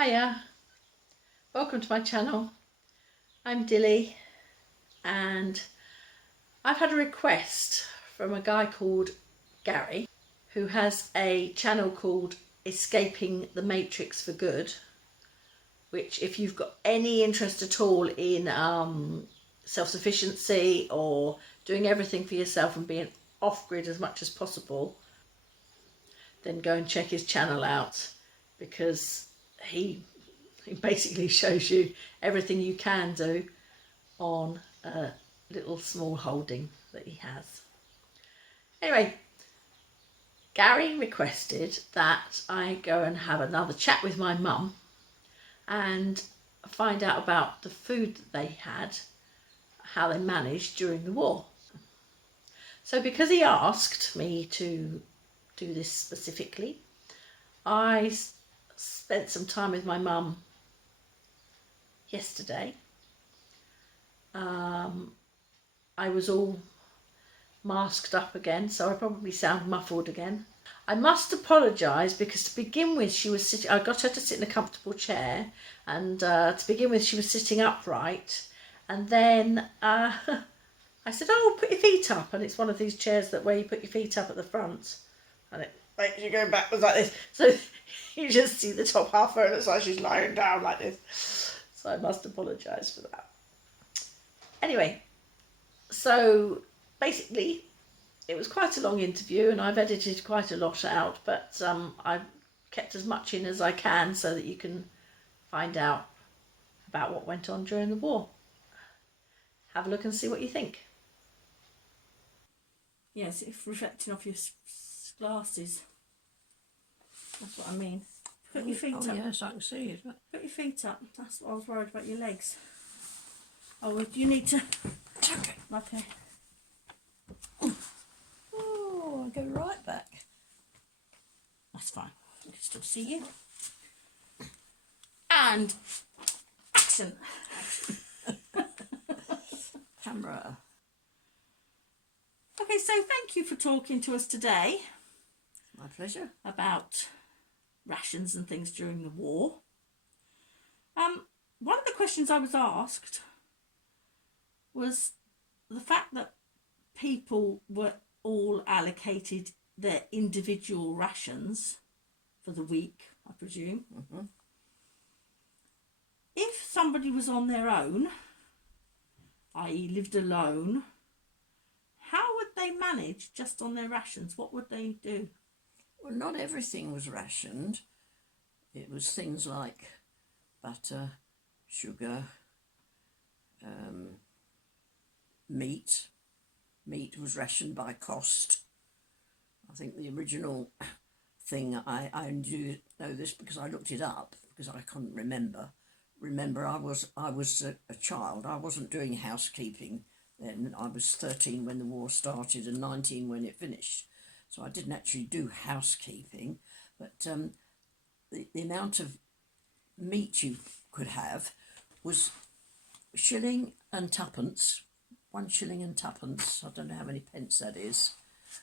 Hiya, welcome to my channel. I'm Dilly and I've had a request from a guy called Gary who has a channel called Escaping the Matrix for Good, which if you've got any interest at all in self-sufficiency or doing everything for yourself and being off-grid as much as possible, then go and check his channel out, because he basically shows you everything you can do on a little small holding that he has. Anyway, Gary requested that I go and have another chat with my mum and find out about the food that they had, how they managed during the war. So because he asked me to do this specifically, I spent some time with my mum yesterday. I was all masked up again, so I probably sound muffled again. I must apologise because to begin with she was sitting, I got her to sit in a comfortable chair, and to begin with she was sitting upright, and then I said, oh, put your feet up, and it's one of these chairs that where you put your feet up at the front and it makes you go backwards like this, so you just see the top half of her. It looks like she's lying down like this, so I must apologise for that. Anyway, so basically it was quite a long interview and I've edited quite a lot out, but I've kept as much in as I can so that you can find out about what went on during the war. Have a look and see what you think. Yes, if reflecting off your glasses. That's what I mean. Put your feet up. Yes, I can see it. Put your feet up. That's what I was worried about, your legs. Oh, well, you need to... Okay. Okay. Oh, I'll go right back. That's fine. I can still see you. And action. Camera. Okay, so thank you for talking to us today My pleasure. about rations and things during the war. One of the questions I was asked was the fact that people were all allocated their individual rations for the week, I presume. Mm-hmm. If somebody was on their own, i.e. lived alone, how would they manage just on their rations? What would they do? Well, not everything was rationed. It was things like butter, sugar, meat. Meat was rationed by cost. I think the original thing, I do know this because I looked it up because I couldn't remember. I was a child. I wasn't doing housekeeping then. I was 13 when the war started and 19 when it finished. So I didn't actually do housekeeping, but the amount of meat you could have was shilling and tuppence. 1 shilling and tuppence. I don't know how many pence that is,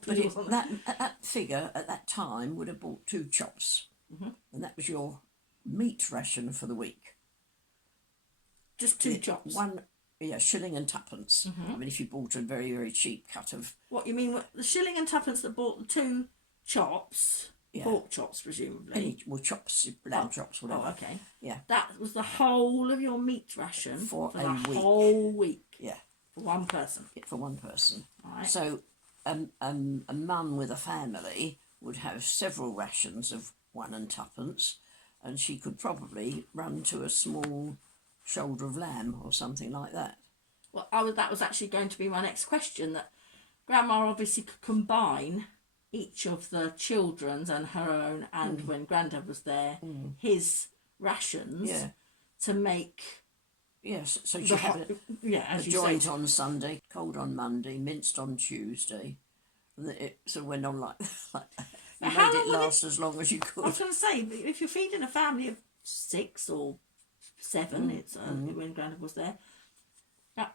but that figure at that time would have bought 2 chops, and that was your meat ration for the week. Just 2 chops? Shilling and tuppence. I mean, if you bought a very, very cheap cut of... What, you mean the shilling and tuppence that bought the 2 chops? Yeah. Pork chops, presumably. Chops, lamb chops, whatever. Oh, okay. Yeah. That was the whole of your meat ration for the week. Whole week. Yeah. For one person. Yeah, for one person. Right. So a mum with a family would have several rations of 1 and tuppence, and she could probably run to a small shoulder of lamb or something like that. Well, that was actually going to be my next question, that Grandma obviously could combine each of the children's and her own, and when Grandad was there, his rations to make... Yes, so she had a joint on Sunday, cold on Monday, minced on Tuesday, and it sort of went on like that. You made it last as long as you could. I was going to say, if you're feeding a family of 6 or 7, it's when Grandad was there,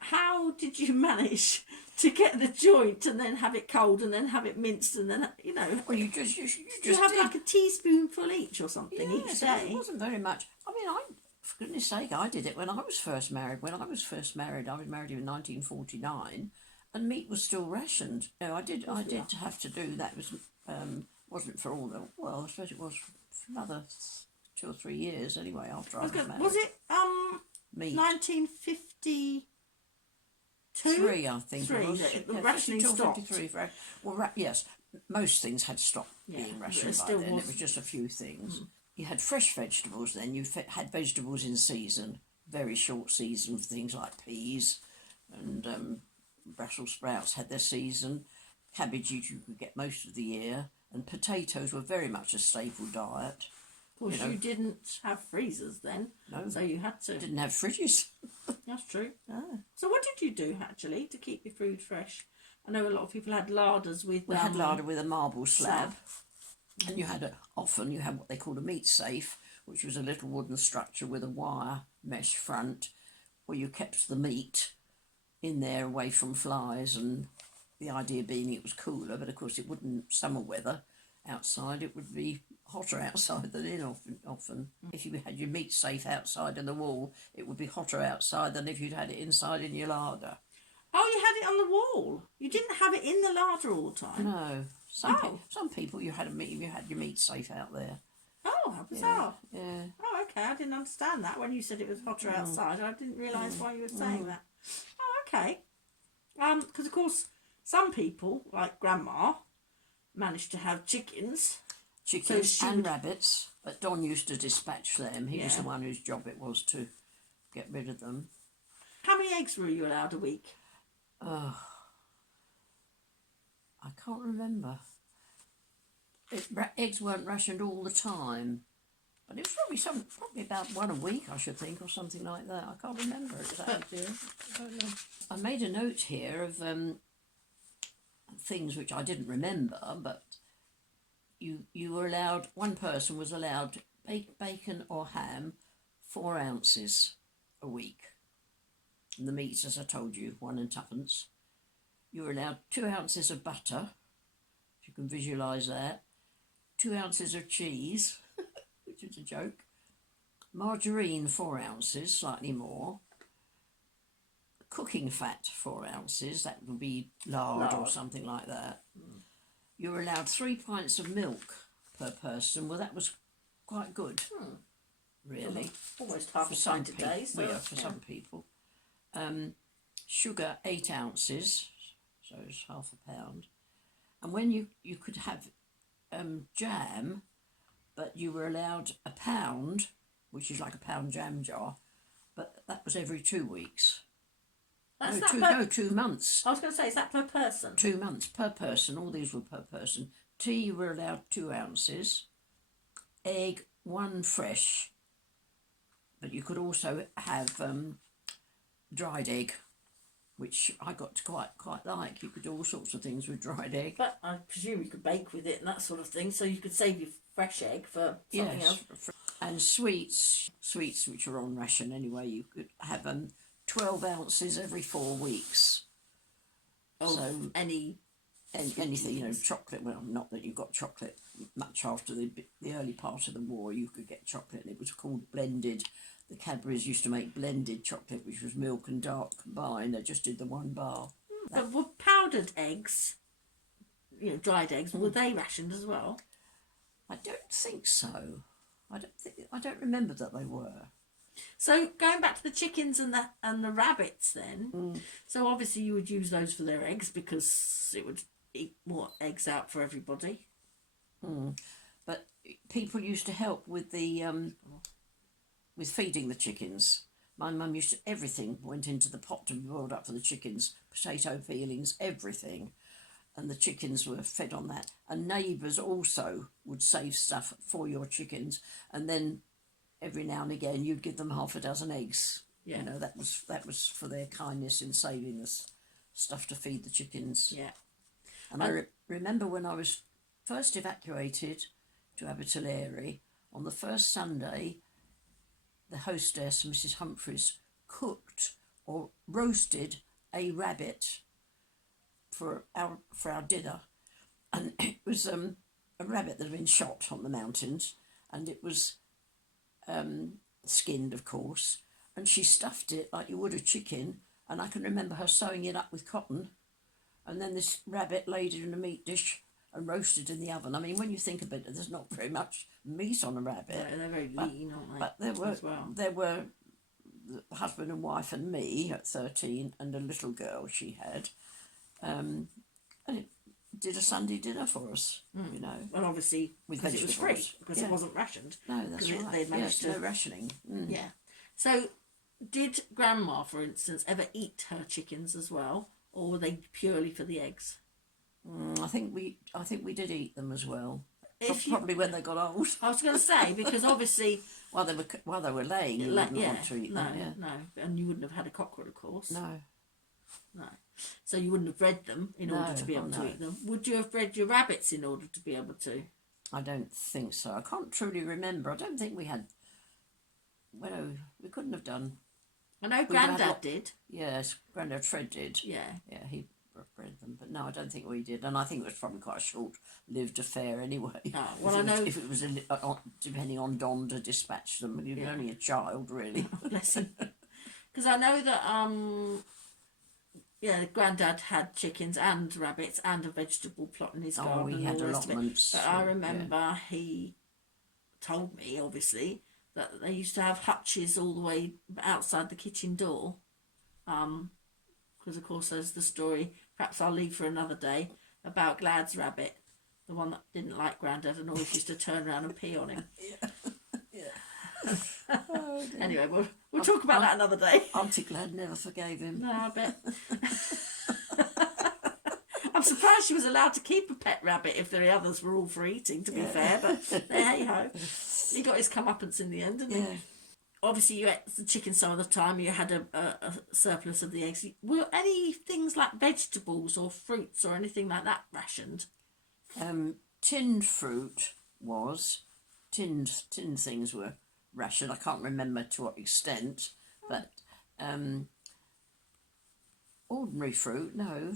how did you manage to get the joint and then have it cold and then have it minced and then, you know... Well, you just have like a teaspoonful each or something each day? It wasn't very much. I for goodness sake, I did it when I was first married. When I was first married, I was married in 1949, and meat was still rationed. No, I did have to do that. It was wasn't for all the, well, I suppose it was for another 2 or 3 years anyway after I was married. Was it meat? 1952? 3, I think it was. The rationing stopped. 53. Well, yes, most things had stopped being rationed by then. It was just a few things. You had fresh vegetables then. You had vegetables in season, very short season for things like peas and Brussels sprouts had their season. Cabbages you could get most of the year, and potatoes were very much a staple diet. Of course, you didn't have freezers then, No, so you had to. Didn't have fridges. That's true. Ah. So what did you do actually to keep your food fresh? I know a lot of people had larders with. We had larder with a marble slab. And you had often you had what they called a meat safe, which was a little wooden structure with a wire mesh front, where you kept the meat in there away from flies, and the idea being it was cooler, but of course it wouldn't, summer weather outside, it would be hotter outside than in often. If you had your meat safe outside in the wall, it would be hotter outside than if you'd had it inside in your larder. Oh, you had it on the wall. You didn't have it in the larder all the time. No. Some people you had your meat safe out there. Oh, how bizarre. Yeah. Oh, okay. I didn't understand that when you said it was hotter outside. I didn't realise why you were saying that. Oh, okay. Because of course some people, like Grandma, managed to have chickens. Chickens and rabbits. But Don used to dispatch them. He was the one whose job it was to get rid of them. How many eggs were you allowed a week? Oh, I can't remember. Eggs weren't rationed all the time, but it was probably about one a week, I should think, or something like that. I can't remember exactly. I don't know. I made a note here of things which I didn't remember, but you were allowed. One person was allowed bacon or ham, 4 ounces a week. And the meats, as I told you, 1 and 2pence. You were allowed 2 ounces of butter, if you can visualise that. 2 ounces of cheese, which is a joke. Margarine, 4 ounces, slightly more. Cooking fat, 4 ounces, that would be lard or something like that. You were allowed 3 pints of milk per person. Well, that was quite good, really. Almost half a pint a day. So, for some people. Sugar, 8 ounces, so it's half a pound. And when you could have jam, but you were allowed a pound, which is like a pound jam jar, but that was every 2 weeks. No, 2 months. I was going to say, is that per person? 2 months per person. All these were per person. Tea, you were allowed 2 ounces. Egg, 1 fresh. But you could also have dried egg, which I got to quite like. You could do all sorts of things with dried egg. But I presume you could bake with it and that sort of thing, so you could save your fresh egg for something else. And sweets which are on ration anyway, you could have 12 ounces every 4 weeks. So anything, chocolate. Well, not that you got chocolate much after the early part of the war. You could get chocolate, and it was called blended. The Cadburys used to make blended chocolate, which was milk and dark combined. They just did the 1 bar. But were powdered eggs, dried eggs, were they rationed as well? I don't think so. I don't remember that they were. So going back to the chickens and the rabbits then, so obviously you would use those for their eggs because it would eat more eggs out for everybody. But people used to help with the with feeding the chickens. My mum used to, everything went into the pot to be boiled up for the chickens, potato peelings, everything. And the chickens were fed on that. And neighbours also would save stuff for your chickens, and then every now and again you'd give them half a dozen eggs. Yeah. That was for their kindness in saving us stuff to feed the chickens. Yeah. And I remember when I was first evacuated to Abertillery, on the first Sunday, the hostess, Mrs. Humphreys, cooked or roasted a rabbit for our dinner, and it was a rabbit that had been shot on the mountains, and it was skinned, of course, and she stuffed it like you would a chicken. And I can remember her sewing it up with cotton, and then this rabbit laid it in a meat dish and roasted in the oven. I mean, when you think of it, there's not very much meat on a rabbit. No, they're very lean, aren't they? But there were the husband and wife and me at 13, and a little girl she had, and it did a Sunday dinner for us, you know. And obviously, With because it was vegetables. free, because Yeah. it wasn't rationed. No, that's right. They managed yes, to... no rationing. Yeah. So, did Grandma, for instance, ever eat her chickens as well, or were they purely for the eggs? I think we did eat them as well. If Probably when they got old. I was going to say, because obviously... While they were laying, you wouldn't want to eat them. Yeah. No, and you wouldn't have had a cockerel, of course. No. So you wouldn't have bred them in order to be able to eat them. Would you have bred your rabbits in order to be able to? I don't think so. I can't truly remember. I don't think we had... Well, we couldn't have done... I know Grandad did. Yes, Grandad Fred did. Yeah. Yeah, he bred them. But no, I don't think we did. And I think it was probably quite a short-lived affair anyway. Oh, well, I know... If it was depending on Don to dispatch them, he was only a child, really. Bless him. Because I know that... Grandad had chickens and rabbits and a vegetable plot in his garden. We and had all the rest of it. allotments. But I remember he told me, obviously, that they used to have hutches all the way outside the kitchen door. Because, of course, there's the story, perhaps I'll leave for another day, about Glad's rabbit, the one that didn't like Grandad and always used to turn around and pee on him. Anyway, we'll talk about that another day. Auntie Glad never forgave him. No, I bet. I'm surprised she was allowed to keep a pet rabbit if the others were all for eating, to be fair, but there you go. He got his comeuppance in the end, didn't he? Obviously, you ate the chicken some of the time, you had a surplus of the eggs. Were any things like vegetables or fruits or anything like that rationed? Tinned fruit was. Tinned things were rationed. I can't remember to what extent, but ordinary fruit, no,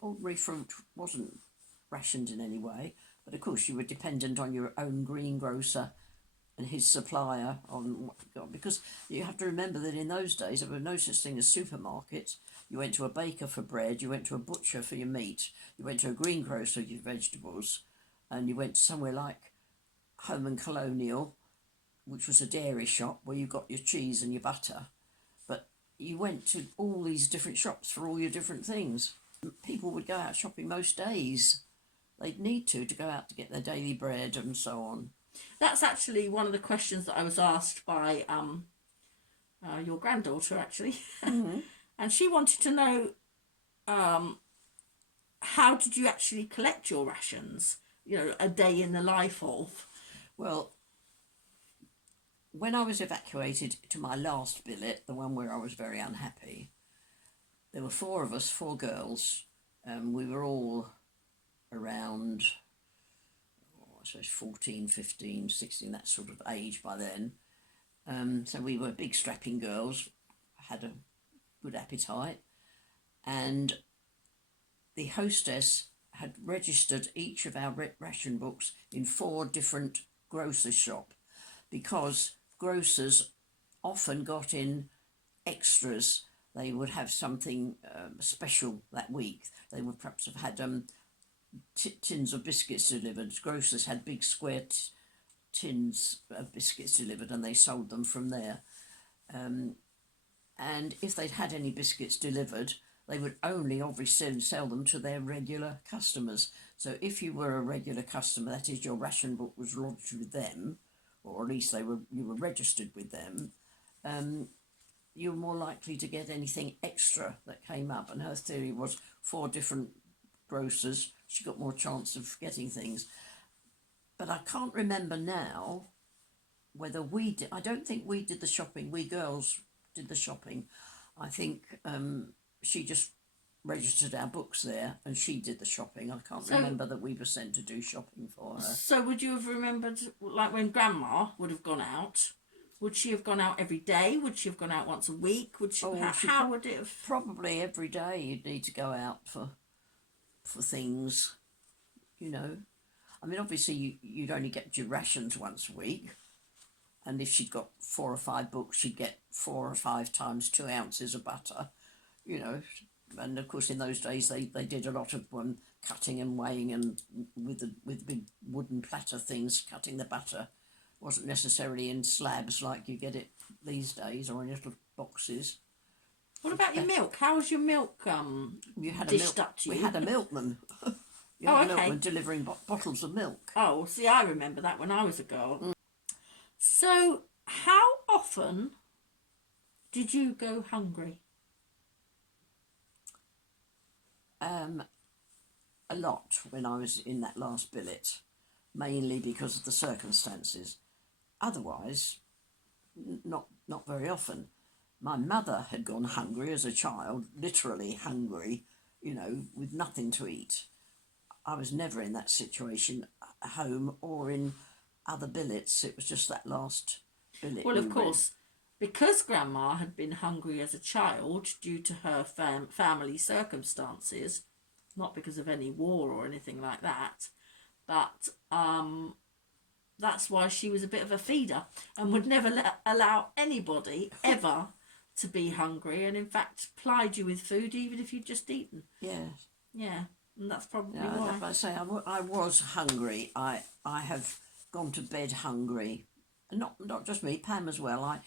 ordinary fruit wasn't rationed in any way. But of course, you were dependent on your own greengrocer and his supplier on what you got, because you have to remember that in those days there were no such thing as supermarkets. You went to a baker for bread, you went to a butcher for your meat, you went to a greengrocer for your vegetables, and you went to somewhere like Home and Colonial, which was a dairy shop where you got your cheese and your butter. But you went to all these different shops for all your different things. People would go out shopping most days. They'd need to go out to get their daily bread and so on. That's actually one of the questions that I was asked by your granddaughter, actually. Mm-hmm. And she wanted to know, how did you actually collect your rations? You know, a day in the life of. Well, when I was evacuated to my last billet, the one where I was very unhappy, there were 4 of us, 4 girls. We were all around, I suppose 14, 15, 16, that sort of age by then. So we were big strapping girls, had a good appetite, and the hostess had registered each of our ration books in 4 different grocers' shop, because grocers often got in extras. They would have something special that week. They would perhaps have had tins of biscuits delivered. Grocers had big square tins of biscuits delivered, and they sold them from there. And if they'd had any biscuits delivered, they would only obviously sell them to their regular customers. So if you were a regular customer, that is, your ration book was lodged with them, or at least you were registered with them, you were more likely to get anything extra that came up. And her theory was 4 different grocers, she got more chance of getting things. But I can't remember now whether we did. I don't think we did the shopping. We girls did the shopping. I think she just registered our books there and she did the shopping. I can't remember that we were sent to do shopping for her. So would you have remembered, like when Grandma would have gone out, would she have gone out every day? Would she have gone out once a week? Would she, how would it have... Probably every day you'd need to go out for things, you know. I mean, obviously you'd only get your rations once a week. and if she'd got 4 or 5 books, she'd get 4 or 5 times 2 ounces of butter, you know. And of course in those days they did a lot of cutting and weighing, and with big wooden platter things, cutting the butter. Wasn't necessarily in slabs like you get it these days, or in little boxes. What about your milk? How was your milk You had dished up to you? We had a milkman. You Oh, had a okay. milkman delivering bottles of milk. Oh, see, I remember that when I was a girl. So, how often did you go hungry? A lot when I was in that last billet, mainly because of the circumstances. Otherwise, not very often. My mother had gone hungry as a child, literally hungry, you know, with nothing to eat. I was never in that situation at home or in other billets. It was just that last billet. Well, of course, because Grandma had been hungry as a child due to her family circumstances, not because of any war or anything like that, but that's why she was a bit of a feeder and would never allow anybody ever to be hungry, and in fact plied you with food even if you'd just eaten. Yes. Yeah, and that's probably Yeah, why. I say I was hungry. I have gone to bed hungry. Not just me, Pam as well. I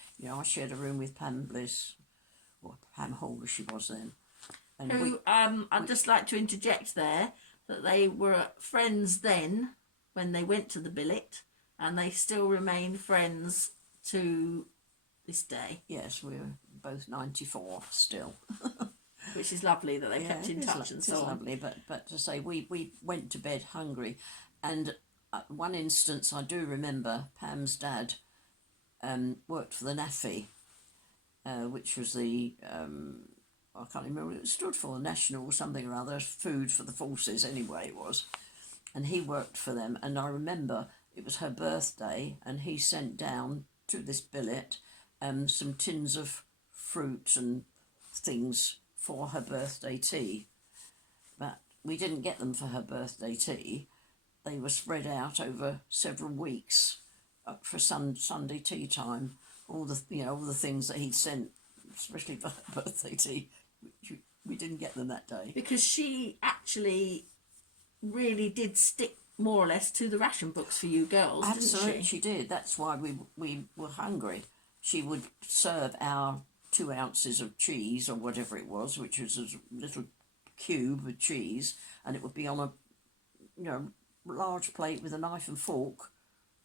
shared a room with Pam Bliss, or Pam Hall as she was then. And Who I'd just like to interject there that they were friends then when they went to the billet, and they still remain friends to this day. Yes, we're both 94 still. Which is lovely that they kept in touch and so on. Lovely, but to say we went to bed hungry, and one instance I do remember, Pam's dad worked for the NAFI, which was the I can't remember what it stood for, national something or other, food for the forces anyway it was, and he worked for them. And I remember it was her birthday, and he sent down to this billet some tins of fruit and things for her birthday tea, but we didn't get them for her birthday tea. They were spread out over several weeks for Sunday tea time. All the things that he'd sent, especially for her birthday tea, we didn't get them that day. Because she actually really did stick more or less to the ration books for you girls, Absolutely, didn't she did. That's why we were hungry. She would serve our 2 ounces of cheese or whatever it was, which was a little cube of cheese, and it would be on a large plate with a knife and fork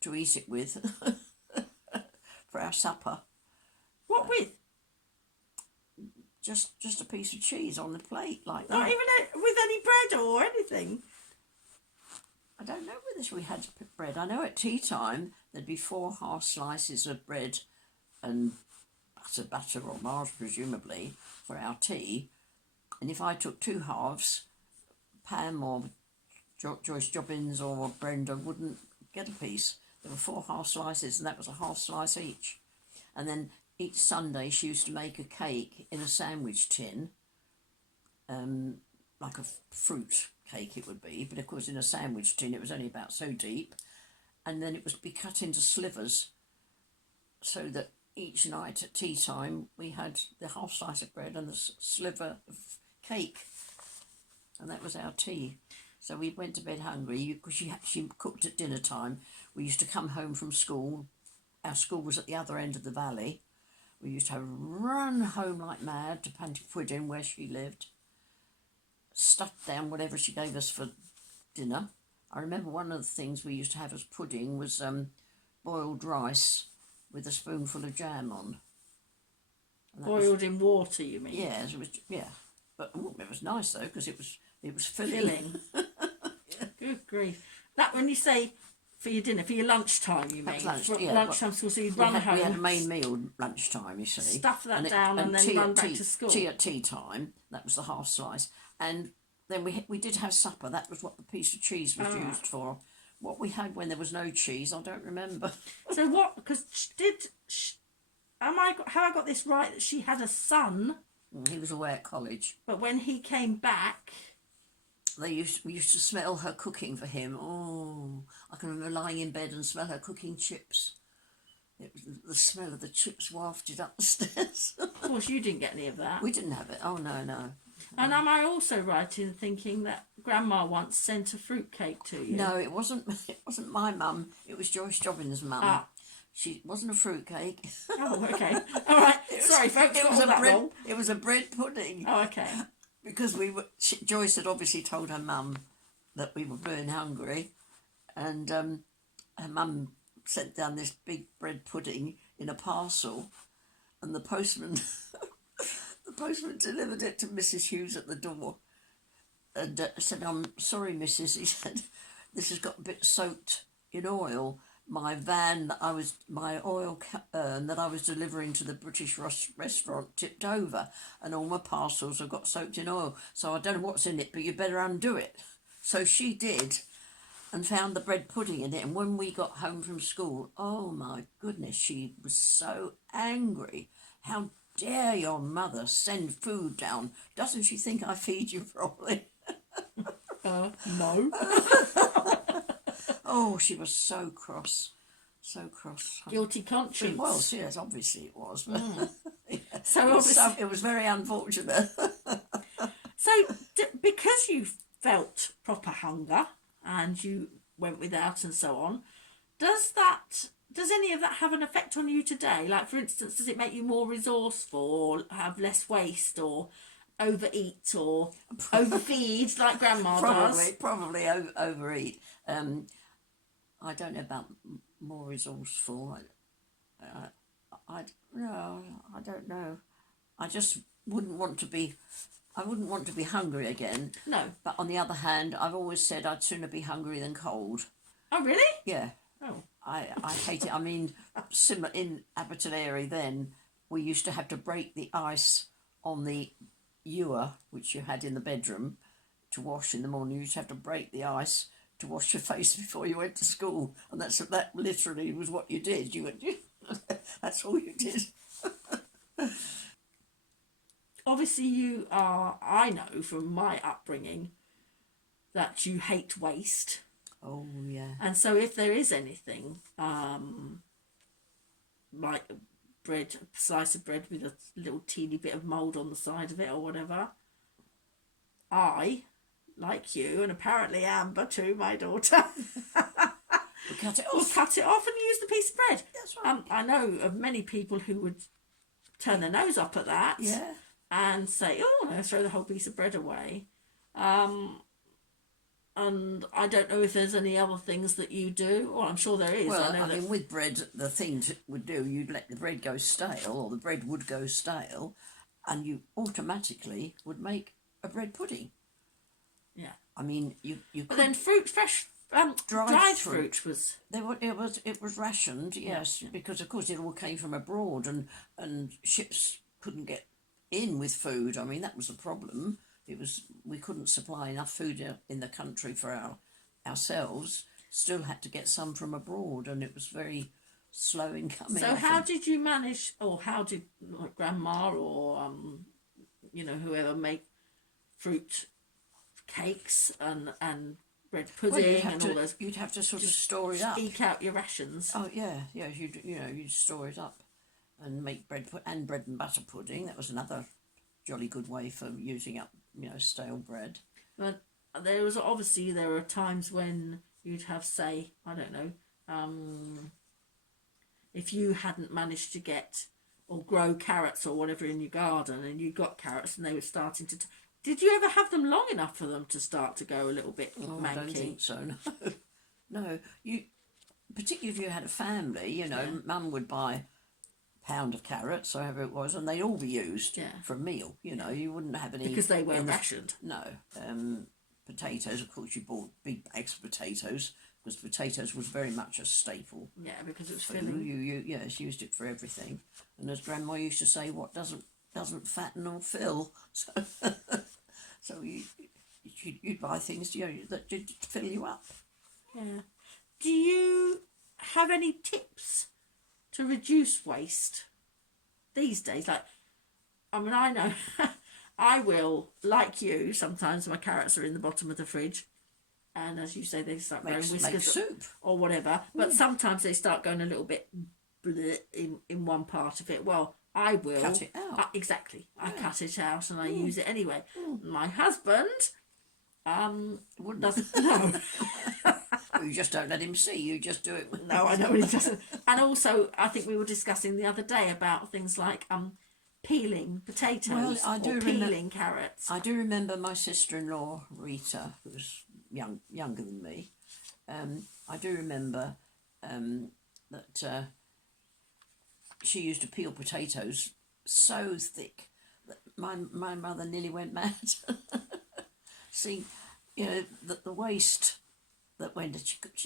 to eat it with for our supper. What with? Just a piece of cheese on the plate like that. Not even with any bread or anything. I don't know whether we had bread. I know at tea time there'd be 4 half slices of bread and butter or Mars presumably for our tea, and if I took 2 halves, Pam or Joyce Jobbins or Brenda wouldn't get a piece. There were 4 half slices, and that was a half slice each. And then each Sunday she used to make a cake in a sandwich tin, like a fruit cake it would be, but of course in a sandwich tin it was only about so deep, and then it would be cut into slivers, so that each night at tea time we had the half slice of bread and the sliver of cake, and that was our tea. So we went to bed hungry because she cooked at dinner time. We used to come home from school. Our school was at the other end of the valley. We used to run home like mad to Pantyfuddin where she lived, stuff down whatever she gave us for dinner. I remember one of the things we used to have as pudding was boiled rice with a spoonful of jam on. Boiled in water, you mean? Yes, it was. Yeah, but it was nice though because it was filling. Good grief! That when you say for your dinner, for your lunchtime, you mean? Lunchtime school, so you'd run home. We had a main meal lunchtime, you see. Stuff that down and then run back to school. Tea at tea time. That was the half slice, and then we did have supper. That was what the piece of cheese was used for. What we had when there was no cheese, I don't remember. So what? Because have I got this right? That she had a son. He was away at college. But when he came back, we used to smell her cooking for him. Oh, I can remember lying in bed and smell her cooking chips. It was the smell of the chips wafted up the stairs. Of course, you didn't get any of that. We didn't have it. Oh, no. And am I also right in thinking that Grandma once sent a fruitcake to you? No, it wasn't. It wasn't my mum. It was Joyce Jobbins' mum. Ah. She wasn't a fruitcake. Oh, okay. All right. Sorry, folks. It was a bread. It was a bread pudding. Oh, okay. Because Joyce had obviously told her mum that we were very hungry, and her mum sent down this big bread pudding in a parcel, and the postman delivered it to Mrs. Hughes at the door, and said, "I'm sorry, Mrs." He said, "This has got a bit soaked in oil. My oil urn that I was delivering to the British restaurant tipped over, and all my parcels have got soaked in oil. So I don't know what's in it, but you better undo it." So she did, and found the bread pudding in it. And when we got home from school, oh my goodness, she was so angry. "How dare your mother send food down? Doesn't she think I feed you properly?" No. Oh, she was so cross. Guilty conscience. It was, yes, obviously it was. But yeah. So It was very unfortunate. So, because you felt proper hunger and you went without and so on, does any of that have an effect on you today? Like, for instance, does it make you more resourceful, or have less waste, or overeat, or overfeed like Grandma does? Probably overeat. I don't know about more resourceful. I don't know. I just wouldn't want to be. I wouldn't want to be hungry again. No. But on the other hand, I've always said I'd sooner be hungry than cold. Oh, really? Yeah. Oh. I hate it. I mean, in Abertillery then, we used to have to break the ice on the ewer, which you had in the bedroom, to wash in the morning. You used to have to break the ice to wash your face before you went to school. And that literally was what you did. That's all you did. Obviously, I know from my upbringing that you hate waste. Oh, yeah. And so if there is anything, like a slice of bread with a little teeny bit of mould on the side of it or whatever, I, like you, and apparently Amber too, my daughter, We'll cut it will off. cut it off and use the piece of bread. That's right. I know of many people who would turn their nose up at that. Yeah. And say, "Oh, no, throw the whole piece of bread away." And I don't know if there's any other things that you do. Well, I'm sure there is. Well, I mean, with bread, the thing would do, you'd let the bread go stale, or the bread would go stale, and you automatically would make a bread pudding. Yeah. I mean, you But then fresh dried fruit was. It was rationed, yes, because of course it all came from abroad, and ships couldn't get in with food. I mean, that was the problem. We couldn't supply enough food in the country for ourselves. Still had to get some from abroad, and it was very slow in coming. So how did you manage, or how did Grandma or whoever make fruit cakes and bread pudding and all those? You'd have to sort of store it up. Eke out your rations. Oh yeah. You'd store it up and make bread and butter pudding. That was another jolly good way for using up stale bread. But there are times when you'd have, say, I don't know, if you hadn't managed to get or grow carrots or whatever in your garden, and you got carrots and they were starting to did you ever have them long enough for them to start to go a little bit manky? I don't think so. No. You, particularly if you had a family, Mum would buy pound of carrots, or however it was, and they'd all be used for a meal. You wouldn't have any because they weren't rationed. No, potatoes. Of course, you bought big bags of potatoes because potatoes was very much a staple. Yeah, because it was food. filling. You used it for everything, and as Grandma used to say, what doesn't fatten or fill. So you'd buy things that did fill you up. Yeah. Do you have any tips to reduce waste these days? Like, I mean, I know I will, like you, sometimes my carrots are in the bottom of the fridge, and as you say, they start growing whiskers soup or whatever, but sometimes they start going a little bit bleh in one part of it. Well, I will Cut it out. Exactly. I Yeah. cut it out and I use it anyway. My husband Wouldn't. doesn't know. Well, you just don't let him see. You just do it. No, I know he doesn't. And also, I think we were discussing the other day about things like peeling potatoes Well, I do or peeling carrots. I do remember my sister-in-law Rita, who was younger than me. I do remember that she used to peel potatoes so thick that my mother nearly went mad. See, you know, the waste that went.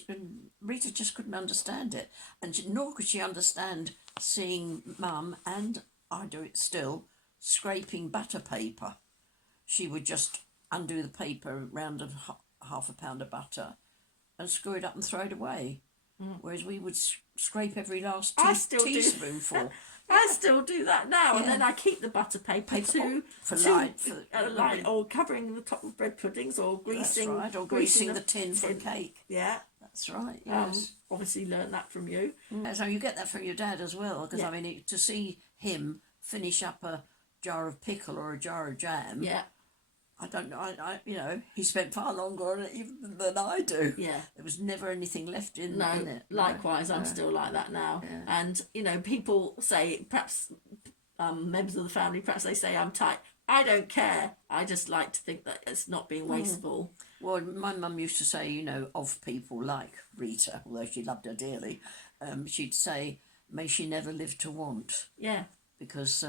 And Rita just couldn't understand it, and nor could she understand seeing Mum, and I do it still, scraping butter paper. She would just undo the paper around half a pound of butter and screw it up and throw it away. Whereas we would scrape every last teaspoonful. I still do that now, and Yeah. then I keep the butter paper for light, or covering the top of bread puddings, or greasing. That's right, or greasing the tin for a cake. Yeah, That's right. Yes. obviously learned that from you. So you get that from your dad as well, because Yeah. I mean, to see him finish up a jar of pickle or a jar of jam. Yeah, I don't know. I you know, he spent far longer on it even than I do. yeah. There was never anything left in No, it. likewise, I'm No. still like that now. Yeah. And you know, people say, perhaps members of the family, perhaps they say I'm tight. I don't care. I just like to think that it's not being wasteful. Well, my mum used to say, you know, of people like Rita, although she loved her dearly, she'd say, "May she never live to want," Yeah. because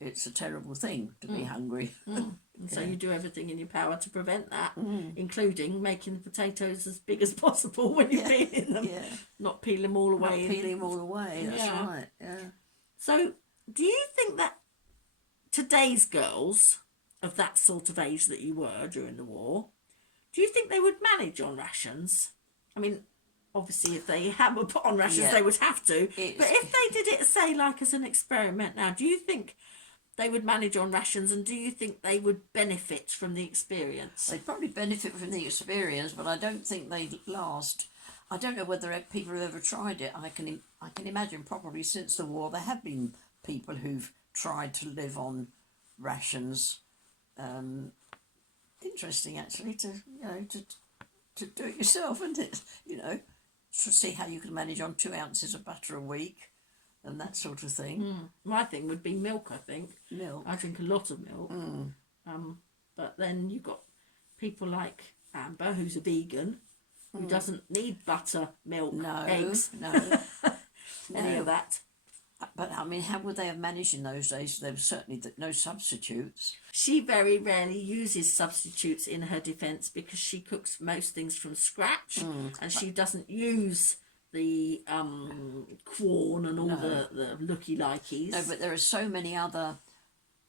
it's a terrible thing to be hungry. And so you do everything in your power to prevent that, including making the potatoes as big as possible when you're peeling them. Yeah, Not peel them all away. not peeling them all away. That's Yeah. right. Yeah. So, do you think that today's girls of that sort of age that you were during the war, do you think they would manage on rations? I mean, obviously, if they were put on rations, Yeah. they would have to. It's- But if they did it, say, like as an experiment now, do you think they would manage on rations, and do you think they would benefit from the experience? They'd probably benefit from the experience, but I don't think they'd last. I don't know whether people have ever tried it. I can imagine probably since the war there have been people who've tried to live on rations. Interesting, actually, to do it yourself, isn't it? You know, to see how you can manage on 2 ounces of butter a week and that sort of thing. My thing would be milk, I think. Milk. I drink a lot of milk. But then you've got people like Amber, who's a vegan, who doesn't need butter, milk, No, eggs, no. any No. of that. But I mean, how would they have managed in those days? There was certainly no substitutes. She very rarely uses substitutes in her defence because she cooks most things from scratch, and she doesn't use the corn and all the looky-likeys. No, but there are so many other,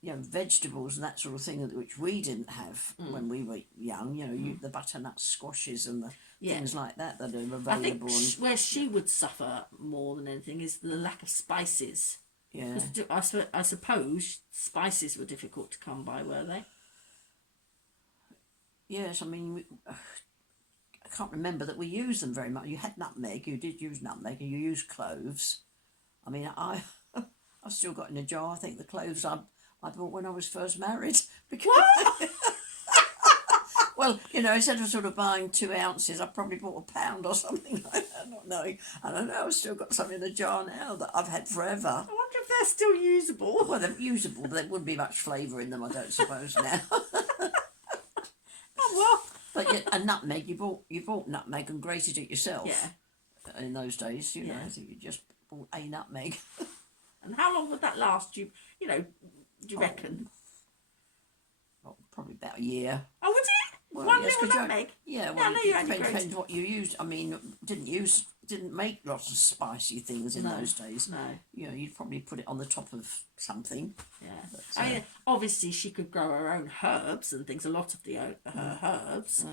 you know, vegetables and that sort of thing which we didn't have when we were young. You know, the butternut squashes and the things like that are available. I think where she would suffer more than anything is the lack of spices. Yeah. 'Cause I suppose spices were difficult to come by, were they? Yes, I mean, I can't remember that we used them very much. You had nutmeg, you did use nutmeg, and you used cloves. I mean, I've still got in a jar, I think, the cloves I bought when I was first married. Because well, you know, instead of sort of buying 2 ounces, I probably bought a pound or something like that, not knowing. I don't know, I've still got some in a jar now that I've had forever. I wonder if they're still usable. Well, they're usable, but there wouldn't be much flavour in them, I don't suppose now. Oh, well. But yeah, a nutmeg, you bought nutmeg and grated it yourself. Yeah. In those days, you know, Yeah. so you just bought a nutmeg. And how long would that last? You know, do you reckon? Well, probably about a year. Oh, would it? Well, One yes, little 'cause nutmeg? Yeah, Yeah, well, I know you only depends what you used. I mean, didn't make lots of spicy things in No, those days. no. You know, you'd probably put it on the top of something. Yeah. But, I mean, obviously she could grow her own herbs and things, a lot of her herbs.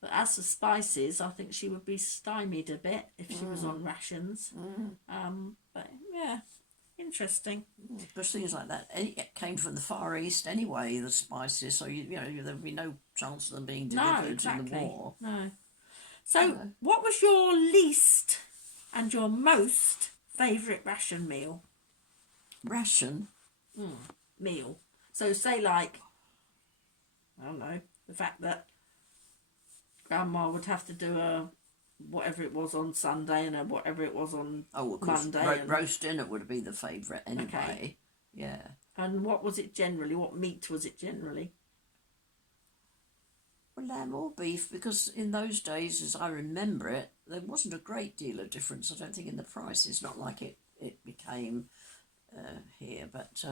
But as for spices, I think she would be stymied a bit if she was on rations. But yeah, interesting. Because things like that it came from the Far East anyway, the spices, so you know there'd be no chance of them being delivered No, exactly. in the war. No. So, what was your least and your most favourite ration meal? Ration? Meal. So say like, I don't know, the fact that Grandma would have to do a whatever it was on Sunday and a whatever it was on Oh, of course, Monday. roast dinner would be the favourite anyway. Okay. Yeah. And what was it generally? What meat was it generally? Well, lamb or beef, because in those days, as I remember it, there wasn't a great deal of difference, I don't think, in the prices. Not like it became here, but...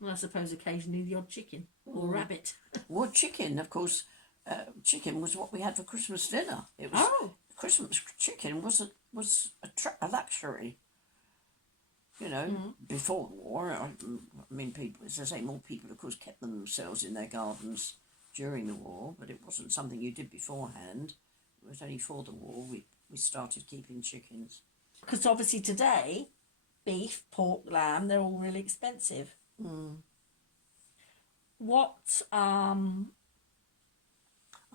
Well, I suppose occasionally the odd chicken or rabbit. Well, chicken, of course, chicken was what we had for Christmas dinner. It was Christmas chicken was a luxury. You know, before the war, I mean, people, as I say, more people, of course, kept themselves in their gardens during the war, but it wasn't something you did beforehand. It was only for the war we started keeping chickens. Because obviously today, beef, pork, lamb, they're all really expensive. What I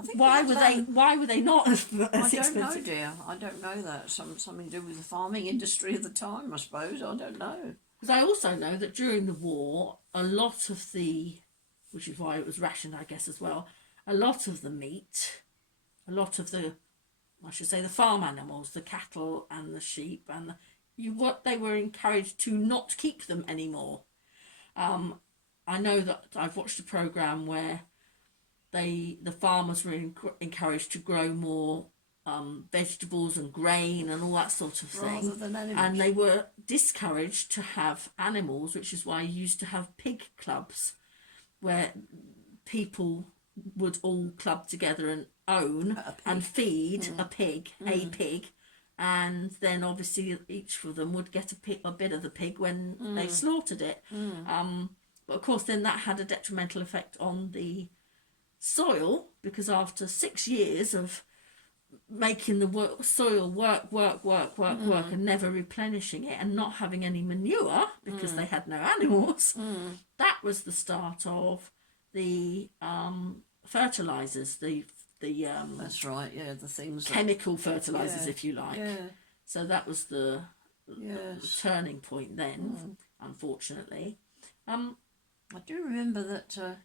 think why were they not as I don't expensive? know, dear. I don't know that. Something to do with the farming industry at the time, I suppose. I don't know. Because I also know that during the war, a lot of the, which is why it was rationed, I guess, as well, a lot of the meat, a lot of the, I should say, the farm animals, the cattle and the sheep, and they were encouraged to not keep them anymore. I know that I've watched a programme where the farmers were encouraged to grow more vegetables and grain and all that sort of thing. Rather than animals. And they were discouraged to have animals, which is why you used to have pig clubs where people would all club together and own and feed a pig, and then obviously each of them would get a bit of the pig when they slaughtered it. But of course then that had a detrimental effect on the soil, because after 6 years of making the soil work and never replenishing it and not having any manure because they had no animals, that was the start of the fertilizers, the That's right, yeah, the things chemical fertilizers, if you like. Yeah. So that was the turning point then, unfortunately. I do remember that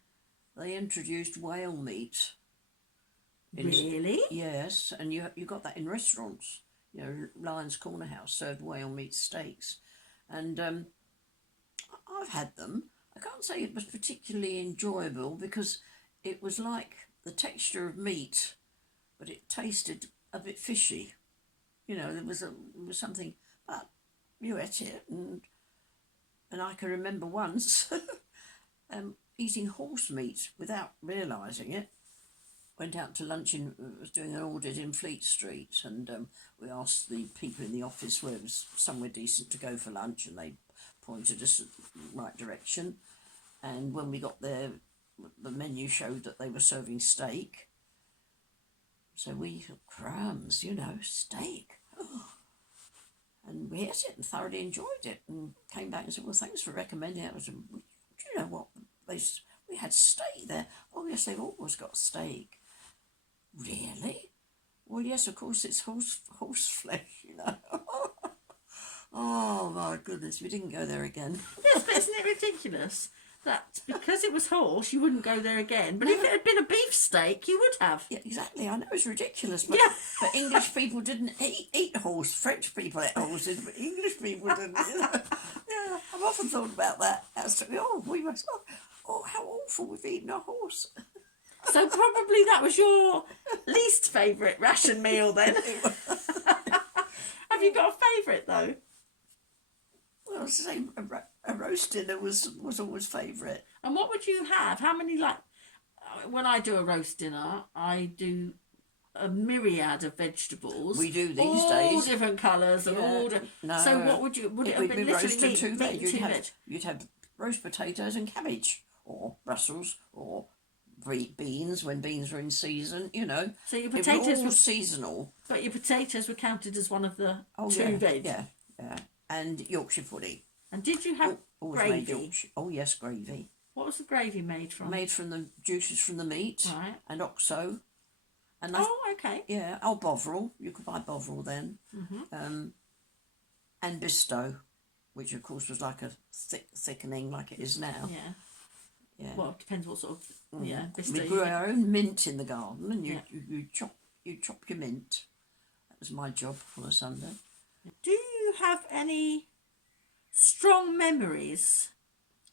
they introduced whale meat. Really? Yes, and you got that in restaurants. You know, Lion's Corner House served whale meat steaks, and I've had them. I can't say it was particularly enjoyable because it was like the texture of meat, but it tasted a bit fishy. You know, there was something, but you ate it, and I can remember once eating horse meat without realising it. Went out to lunch was doing an audit in Fleet Street, and we asked the people in the office where it was somewhere decent to go for lunch, and they pointed us in the right direction. And when we got there, the menu showed that they were serving steak. So we thought, crumbs, you know, steak. Oh. And we ate it and thoroughly enjoyed it, and came back and said, well, thanks for recommending it. Do you know what? We had steak there. Oh, yes, they've always got steak. Really? Well, yes, of course, it's horse flesh, you know. Oh, my goodness, we didn't go there again. Yes, but isn't it ridiculous that because it was horse, you wouldn't go there again? But if it had been a beef steak, you would have. Yeah, exactly. I know it's ridiculous, but, but English people didn't eat horse. French people ate horses, but English people didn't. You know? Yeah, I've often thought about that. We must. Oh, how awful! We've eaten a horse. So probably that was your least favourite ration meal then. Have you got a favourite though? Well, I was saying a roast dinner was always favourite. And what would you have? How many, like, when I do a roast dinner, I do a myriad of vegetables. We do these all days. All different colours and all No, so what would you, would it have been roast literally and two veg. veg? You'd have roast potatoes and cabbage, or Brussels, or beans when beans were in season, you know. So your potatoes were seasonal. But your potatoes were counted as one of the veg. Yeah. And Yorkshire pudding. And did you have gravy? Oh yes, gravy. What was the gravy made from? Made from the juices from the meat. Right. And oxo. And okay. Yeah, Bovril. You could buy Bovril then. Mm-hmm. And Bisto. which of course was like a thickening like it is now. Yeah. Yeah. Well, it depends what sort of We Vista grew you- our own mint in the garden, and Yeah. you chop your mint. That was my job on a Sunday. Do you have any strong memories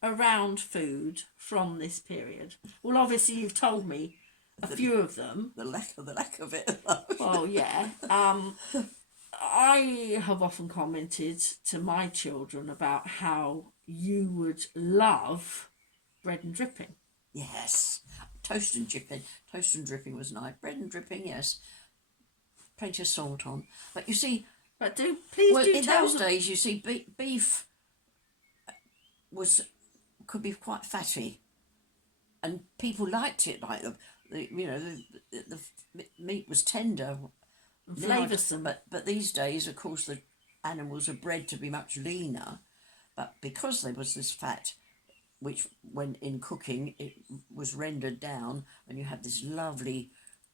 around food from this period? Well, obviously you've told me a few of them. The lack of it. Well, yeah. I have often commented to my children about how you would love bread and dripping. Yes, toast and dripping was nice. Bread and dripping, yes. Plenty of salt on. But you see, But please do in tell those them. days, you see, beef could be quite fatty, and people liked it like the meat was tender, Flavoursome. But these days, of course, the animals are bred to be much leaner, but because there was this fat, which when in cooking it was rendered down, and you had this lovely,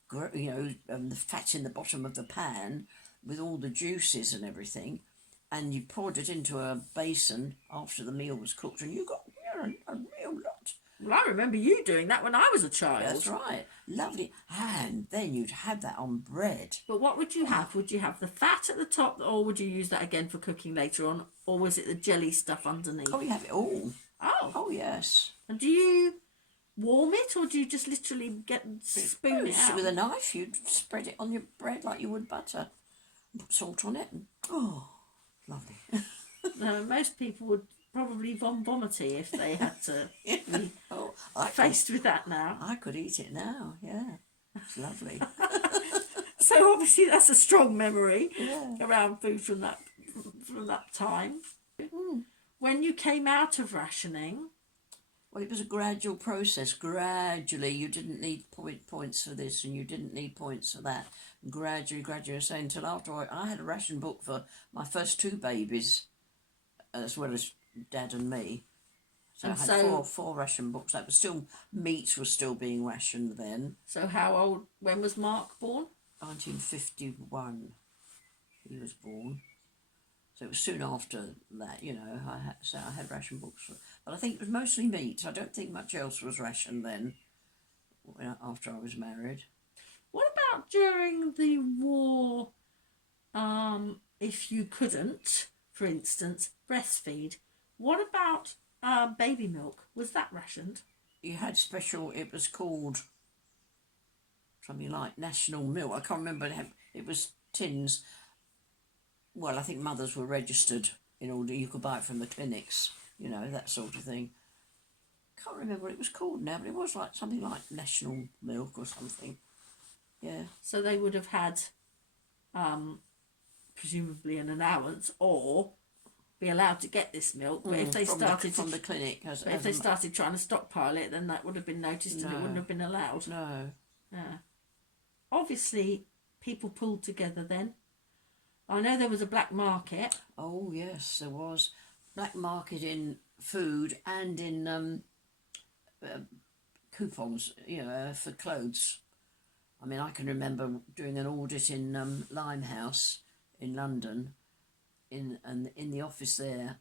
the fat in the bottom of the pan with all the juices and everything, and you poured it into a basin after the meal was cooked, and you got a real lot. Well, I remember you doing that when I was a child. That's right, lovely. And then you'd have that on bread. But what would you have? Would you have the fat at the top, or would you use that again for cooking later on, or was it the jelly stuff underneath? Oh, you have it all. Oh. Oh, yes. And do you warm it, or do you just literally spoon it out? With a knife, you'd spread it on your bread like you would butter. Put salt on it. And, lovely. Most people would probably vomity if they had to be I faced with that now. I could eat it now, yeah. It's lovely. So obviously that's a strong memory Yeah. around food from that time. When you came out of rationing, Well, it was a gradual process. Gradually, you didn't need points for this, and you didn't need points for that. Gradually, so until after I had a ration book for my first two babies, as well as Dad and me. So And I had four ration books. That was still, meat was still being rationed then. so how old? When was Mark born? 1951, he was born. So it was soon after that, I had ration books. But I think it was mostly meat. I don't think much else was rationed then, after I was married. What about during the war? If you couldn't, for instance, breastfeed, what about baby milk? Was that rationed? You had special, it was called something like National Milk. I can't remember, it was tins. Well, I think mothers were registered in order, you could buy it from the clinics, that sort of thing. Can't remember what it was called now, but it was like something like National Milk or something. Yeah. So they would have had, presumably an allowance, or be allowed to get this milk. But if they started from the clinic, if they started trying to stockpile it, then that would have been noticed and it wouldn't have been allowed. No. Yeah. Obviously, people pulled together then. I know there was a black market. Oh yes, there was black market in food and in coupons, for clothes. I mean, I can remember doing an audit in Limehouse in London, in the office there.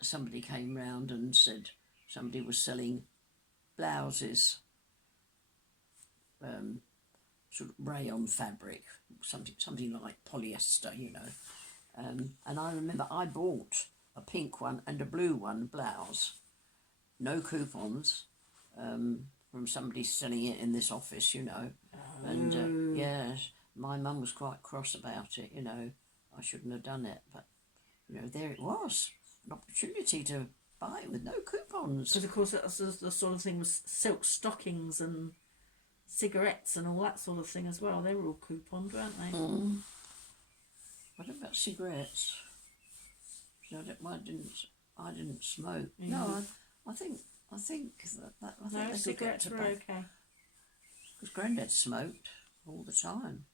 Somebody came round and said somebody was selling blouses, sort of rayon fabric, something like polyester, and I remember I bought a pink one and a blue one blouse, no coupons, from somebody selling it in this office, and yes, my mum was quite cross about it, I shouldn't have done it, but there it was, an opportunity to buy it with no coupons. Because of course that's the sort of thing with silk stockings and cigarettes and all that sort of thing as well. They were all couponed, weren't they? What about cigarettes? I didn't smoke. Mm. No, I think that No, cigarettes were okay. Because Grandad smoked all the time.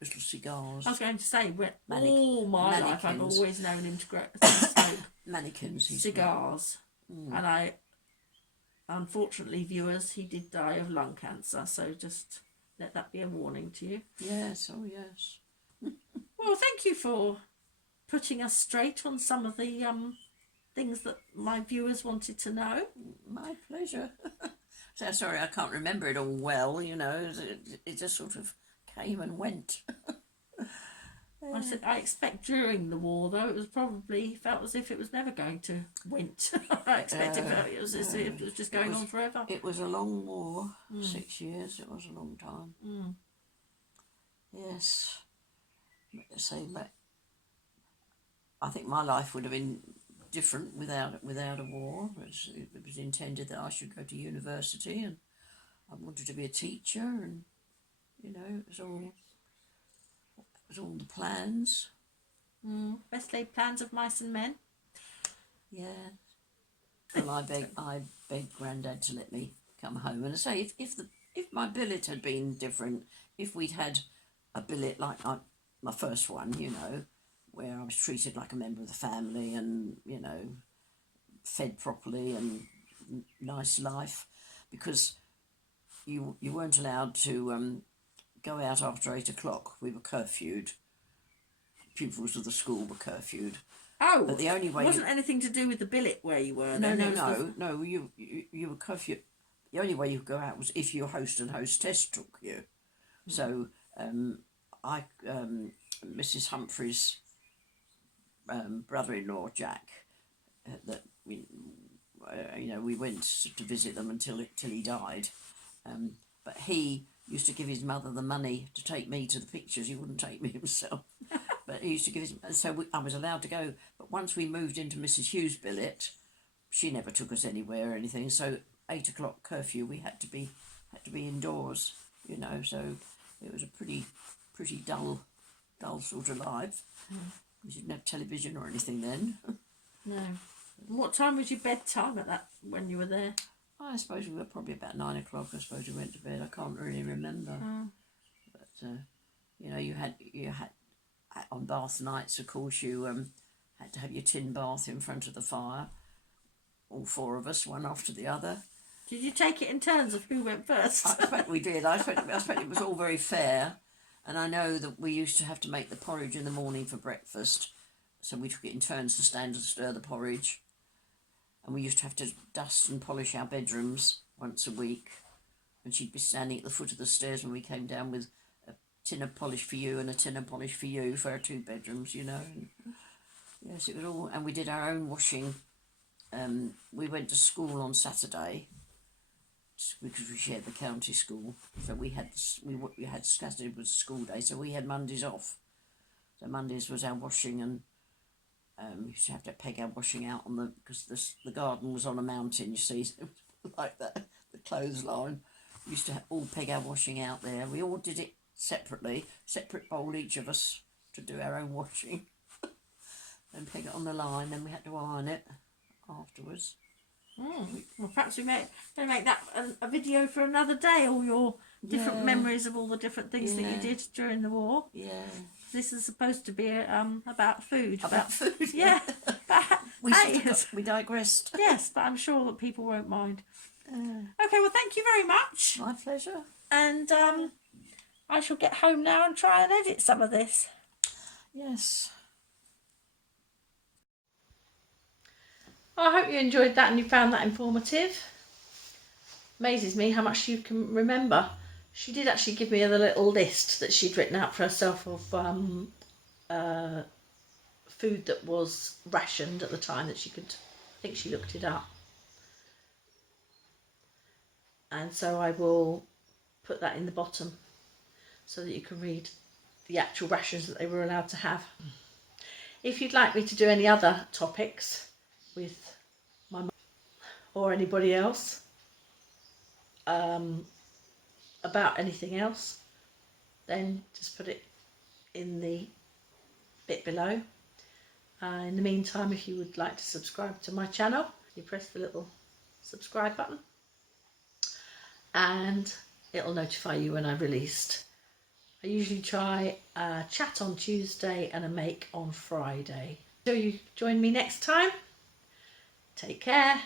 Little cigars. I was going to say, all my life I've mannequins. always known him to smoke Mannequins. He cigars. And unfortunately, viewers, he did die of lung cancer, so just let that be a warning to you. Yes, oh yes. Well, thank you for putting us straight on some of the things that my viewers wanted to know. My pleasure. So sorry, I can't remember it all well. You know, it just sort of came and went. I said I expect during the war, though, it was probably felt as if it was never going to wint. I expect it felt it was as if it was just going on forever. It was a long war, 6 years. It was a long time. Yes. So, I think my life would have been different without a war. It was intended that I should go to university, and I wanted to be a teacher, and you know, it was all the plans. Best laid plans of mice and men. Yeah. Well, I begged Grandad to let me come home, and I say if my billet had been different, if we'd had a billet like my first one, you know, where I was treated like a member of the family, and you know, fed properly and nice life, because you weren't allowed to go out after 8 o'clock. We were curfewed. Pupils of the school were curfewed. Oh, but the only way it wasn't anything to do with the billet where you were. No. You were curfewed. The only way you could go out was if your host and hostess took you. So Mrs. Humphrey's brother-in-law Jack, that we went to visit them until he died, but he used to give his mother the money to take me to the pictures. He wouldn't take me himself, but he used to give I was allowed to go. But once we moved into Mrs. Hughes' billet, she never took us anywhere or anything. So 8 o'clock curfew, we had to be indoors, you know. So it was a pretty dull sort of life. We didn't have television or anything then. No. What time was your bedtime at that when you were there? I suppose we were probably about 9 o'clock. I suppose we went to bed. I can't really remember. But you know, you had on bath nights, of course, you had to have your tin bath in front of the fire. All four of us, one after the other. Did you take it in turns of who went first? I expect we did. I expect it was all very fair. And I know that we used to have to make the porridge in the morning for breakfast. So we took it in turns to stand and stir the porridge. And we used to have to dust and polish our bedrooms once a week. And she'd be standing at the foot of the stairs when we came down with a tin of polish for you and a tin of polish for you for our 2 bedrooms, you know. And yes, it was all... And we did our own washing. We went to school on Saturday because we shared the county school. So we had Saturday was school day, so we had Mondays off. So Mondays was our washing, and we used to have to peg our washing out on because the garden was on a mountain, you see, so it was like that, the clothesline. We used to all peg our washing out there. We all did it separately, separate bowl each of us to do our own washing. Then peg it on the line, then we had to iron it afterwards. Well, perhaps we make that a video for another day, all your different memories of all the different things that you did during the war. Yeah. This is supposed to be about food. About food. Yeah. But, We digressed. Yes, but I'm sure that people won't mind. Okay, well, thank you very much. My pleasure. And I shall get home now and try and edit some of this. Yes. I hope you enjoyed that and you found that informative. Amazes me how much you can remember. She did actually give me a little list that she'd written out for herself of food that was rationed at the time that she could... I think she looked it up. And so I will put that in the bottom so that you can read the actual rations that they were allowed to have. If you'd like me to do any other topics with my mum or anybody else about anything else, then just put it in the bit below. In the meantime, if you would like to subscribe to my channel, you press the little subscribe button and it'll notify you when I've released. I usually try a chat on Tuesday and a make on Friday. So you join me next time. Take care.